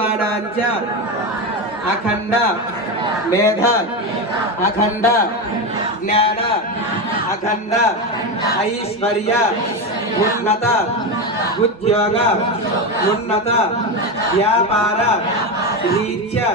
रूपाणांच अखंड मेध अखंड ज्ञान अखंड ऐश्वर्य उन्नत उद्योग उन्नत व्यापार रीत्य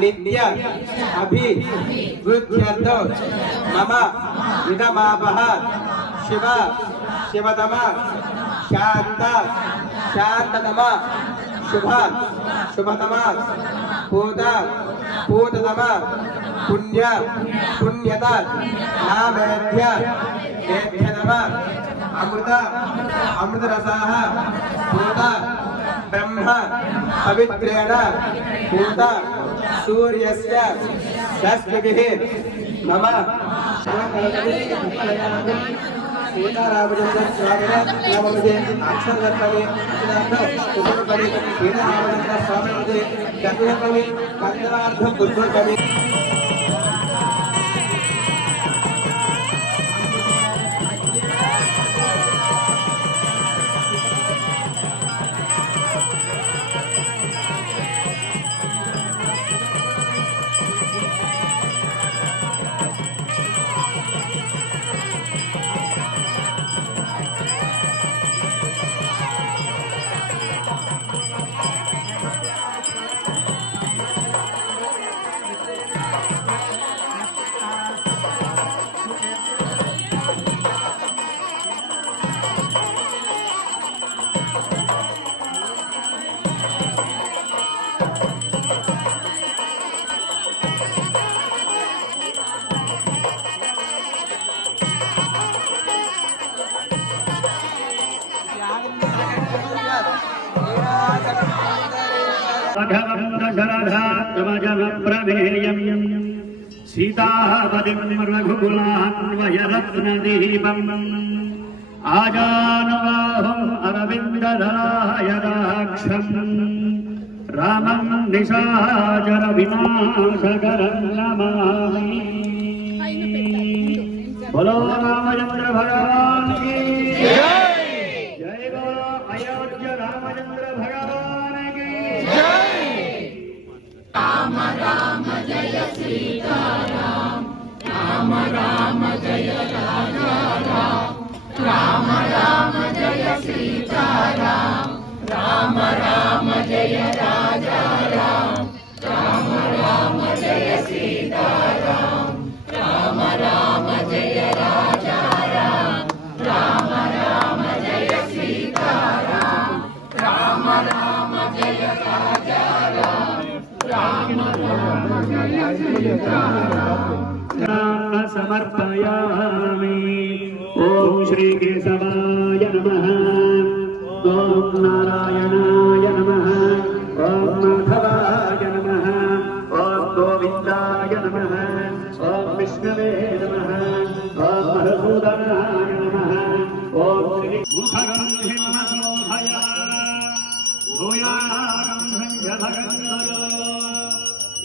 नित्य अभि वृद्ध्यर्थ मम विदमापः शिव शिवतम शांत शांततम शुभात्, शुभतमात् पूतात् पूततमात् पुण्य पुण्यतात् नाभेद्य वेद्यतमात् अमृत अमृतरसाः पूतात् ब्रह्म पवित्रेण पूतात् सूर्यस्य रश्मिभिः मम एका रावजनचा स्वागत यामध्ये अक्षर दर्शवे कुसळ कवी एका रावजनचा स्वागत मध्ये चंद्र कवी कंदनार्थ कुसळ कवी दशरथात्मजमप्रमेयम् सीतापतिं रघुकुलान्वयरत्नदीपम् आजानुबाहुम् अरविन्दधराय दाक्षम् रामं निशाचरविनाशकरं नमामि बोलो रामचन्द्र भगवान् की सीताराम राम राम जय राधा राम राम राम जय सीताराम राम राम जय राम समर्पयामि। ॐ श्रीकेशवाय नमः। ॐ नारायणाय नमः। ॐ माधवाय नमः। ॐ गोविन्दाय नमः। ॐ विष्णवे नमः। ॐ मधुसूदनाय नमः। ॐ श्री मुखगन्धिमशोभया भूयागन्धं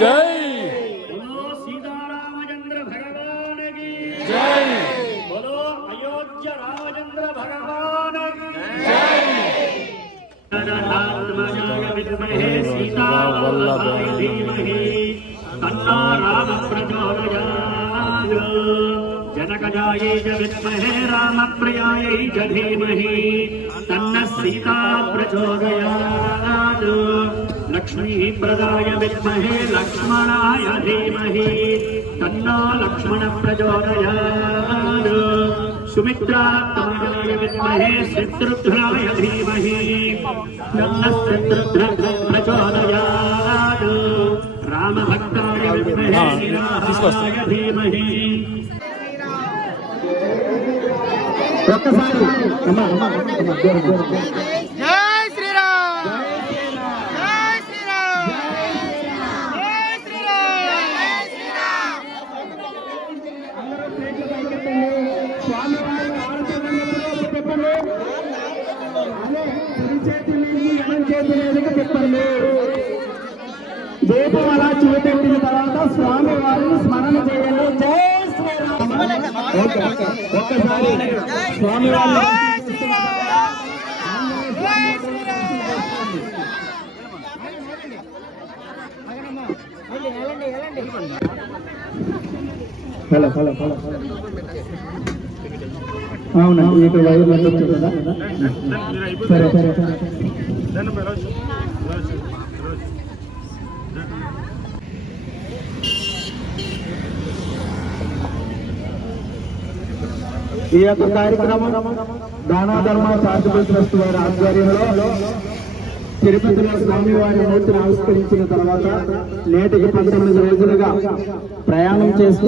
జై बोलो सीतारामचंद्र भगवान की। జై बोलो अयोध्य रामचंद्र भगवान की। जगन्नाथात्मजाय विद्महे सीतावल्लभाय धीमहि तन्नो राम प्रचोदयात् जनकजायै च विद्महे रामप्रियायै च धीमहि। तन्नः सीता प्रचोदयात् लक्ष्मीप्रदाय विद्महे लक्ष्मणाय धीमहि तन्नो लक्ष्मण प्रचोदयात् सुमित्रात्मजाय विद्महे शत्रुघ्नाय धीमहि तन्नः शत्रुघ्न प्रचोदयात् रामभक्ताय विद्महे रामाय धीमहि ఒక్కసారి అమ్మా అమ్మా అమ్మా చేతి నుంచి ఎడం చేతి మీదకి చెప్పండి దీపం అలా చూపెట్టిన తర్వాత స్వామి వారిని స్మరణ చేయండి. జై శ్రీరామ్. ఒక్కసారి స్వామి వారిని హలో హలో హలో హలో అవునండి ఇక్కడ వైర్ కదా సరే సరే సరే. ఈ యొక్క కార్యక్రమం దానా ధర్మ చారిటబుల్ ట్రస్ట్ వారి ఆధ్వర్యంలో తిరుపతిలో స్వామివారి మూర్తిని ఆవిష్కరించిన తర్వాత నేటికి పంతొమ్మిది రోజులుగా ప్రయాణం చేస్తూ